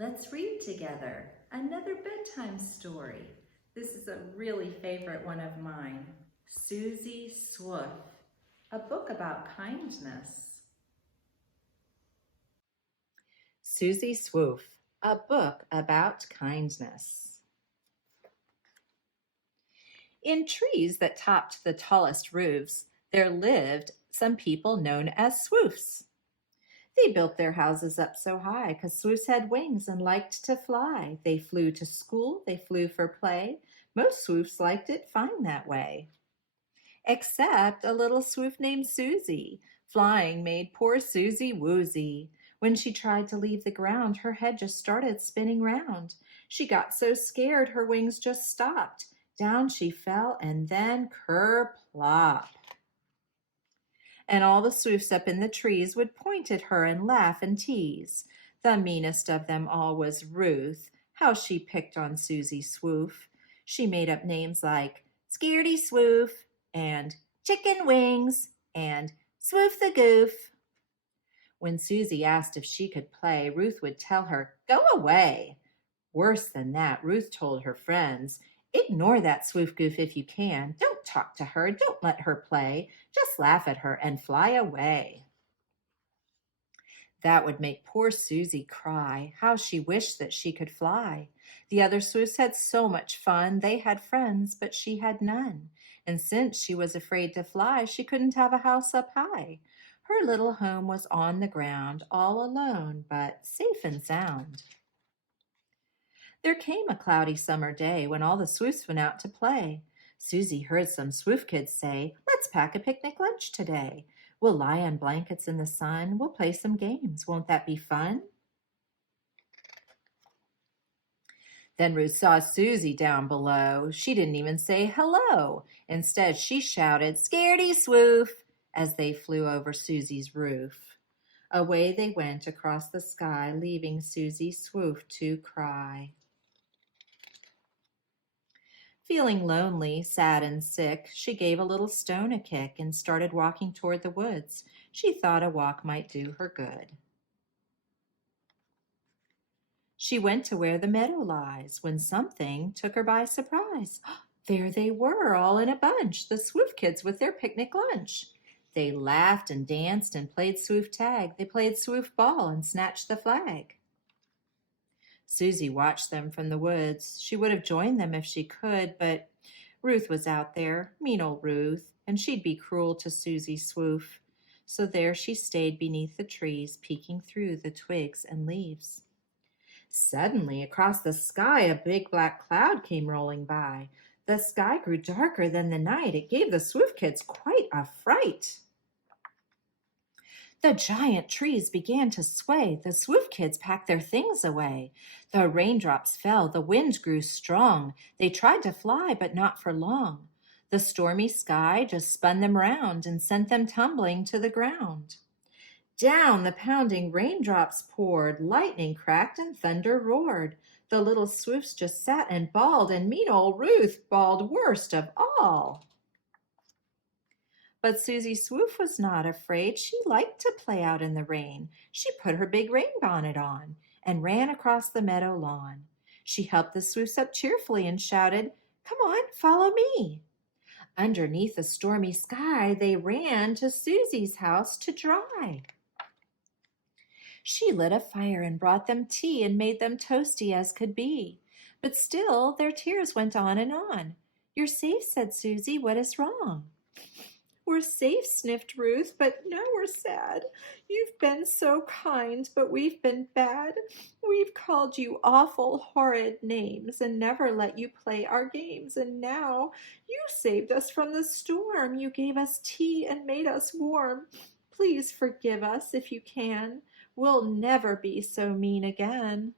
Let's read together another bedtime story. This is a really favorite one of mine. Suzy Swoof, a book about kindness. Suzy Swoof, a book about kindness. In trees that topped the tallest roofs, there lived some people known as swoofs. They built their houses up so high 'cause swoops had wings and liked to fly. They flew to school, they flew for play. Most swoops liked it fine that way. Except a little swoof named Suzy. Flying made poor Suzy woozy. When she tried to leave the ground, her head just started spinning round. She got so scared her wings just stopped. Down she fell and then ker-plop. And all the swoofs up in the trees would point at her and laugh and tease. The meanest of them all was Ruth. How she picked on Suzy Swoof. She made up names like Scaredy Swoof and Chicken Wings and Swoof the Goof. When Suzy asked if she could play, Ruth would tell her, "Go away." Worse than that, Ruth told her friends, "Ignore that Swoof Goof if you can. Don't talk to her. Don't let her play. Just laugh at her and fly away." That would make poor Suzy cry. How she wished that she could fly. The other Swoops had so much fun. They had friends, but she had none. And since she was afraid to fly, she couldn't have a house up high. Her little home was on the ground, all alone, but safe and sound. There came a cloudy summer day when all the Swoops went out to play. Suzy heard some Swoof kids say, "Let's pack a picnic lunch today. We'll lie on blankets in the sun. We'll play some games. Won't that be fun?" Then Ruth saw Suzy down below. She didn't even say hello. Instead, she shouted, "Scaredy Swoof," as they flew over Suzy's roof. Away they went across the sky, leaving Suzy Swoof to cry. Feeling lonely, sad, and sick, she gave a little stone a kick and started walking toward the woods. She thought a walk might do her good. She went to where the meadow lies when something took her by surprise. There they were, all in a bunch, the Swoof kids with their picnic lunch. They laughed and danced and played Swoof tag. They played Swoof ball and snatched the flag. Suzy watched them from the woods. She would have joined them if she could, but Ruth was out there, mean old Ruth, and she'd be cruel to Suzy Swoof. So there she stayed beneath the trees, peeking through the twigs and leaves. Suddenly, across the sky, a big black cloud came rolling by. The sky grew darker than the night. It gave the Swoof kids quite a fright. The giant trees began to sway. The Swoof kids packed their things away. The raindrops fell. The wind grew strong. They tried to fly, but not for long. The stormy sky just spun them round and sent them tumbling to the ground. Down the pounding raindrops poured. Lightning cracked and thunder roared. The little Swoofs just sat and bawled, and mean old Ruth bawled worst of all. But Suzy Swoof was not afraid. She liked to play out in the rain. She put her big rain bonnet on and ran across the meadow lawn. She helped the Swoofs up cheerfully and shouted, "Come on, follow me." Underneath the stormy sky, they ran to Suzy's house to dry. She lit a fire and brought them tea and made them toasty as could be. But still their tears went on and on. "You're safe," said Suzy. "What is wrong?" "We're safe," sniffed Ruth, "but now we're sad. You've been so kind, but we've been bad. We've called you awful, horrid names and never let you play our games. And now you saved us from the storm. You gave us tea and made us warm. Please forgive us if you can. We'll never be so mean again."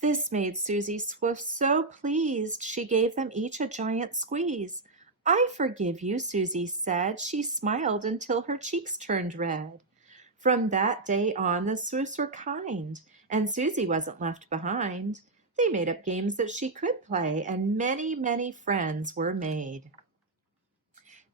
This made Suzy Swoof so pleased. She gave them each a giant squeeze. "I forgive you," Suzy said. She smiled until her cheeks turned red. From that day on, the Swoofs were kind, and Suzy wasn't left behind. They made up games that she could play, and many, many friends were made.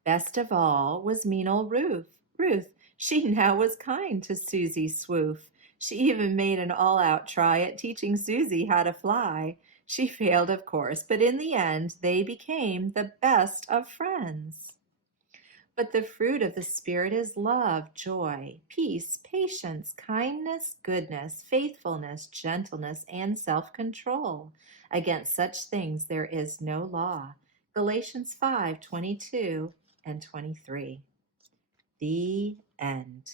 Best of all was mean old Ruth. She now was kind to Suzy Swoof. She even made an all-out try at teaching Suzy how to fly. She failed, of course, but in the end, they became the best of friends. But the fruit of the Spirit is love, joy, peace, patience, kindness, goodness, faithfulness, gentleness, and self control. Against such things there is no law. Galatians 5:22 and 23. The end.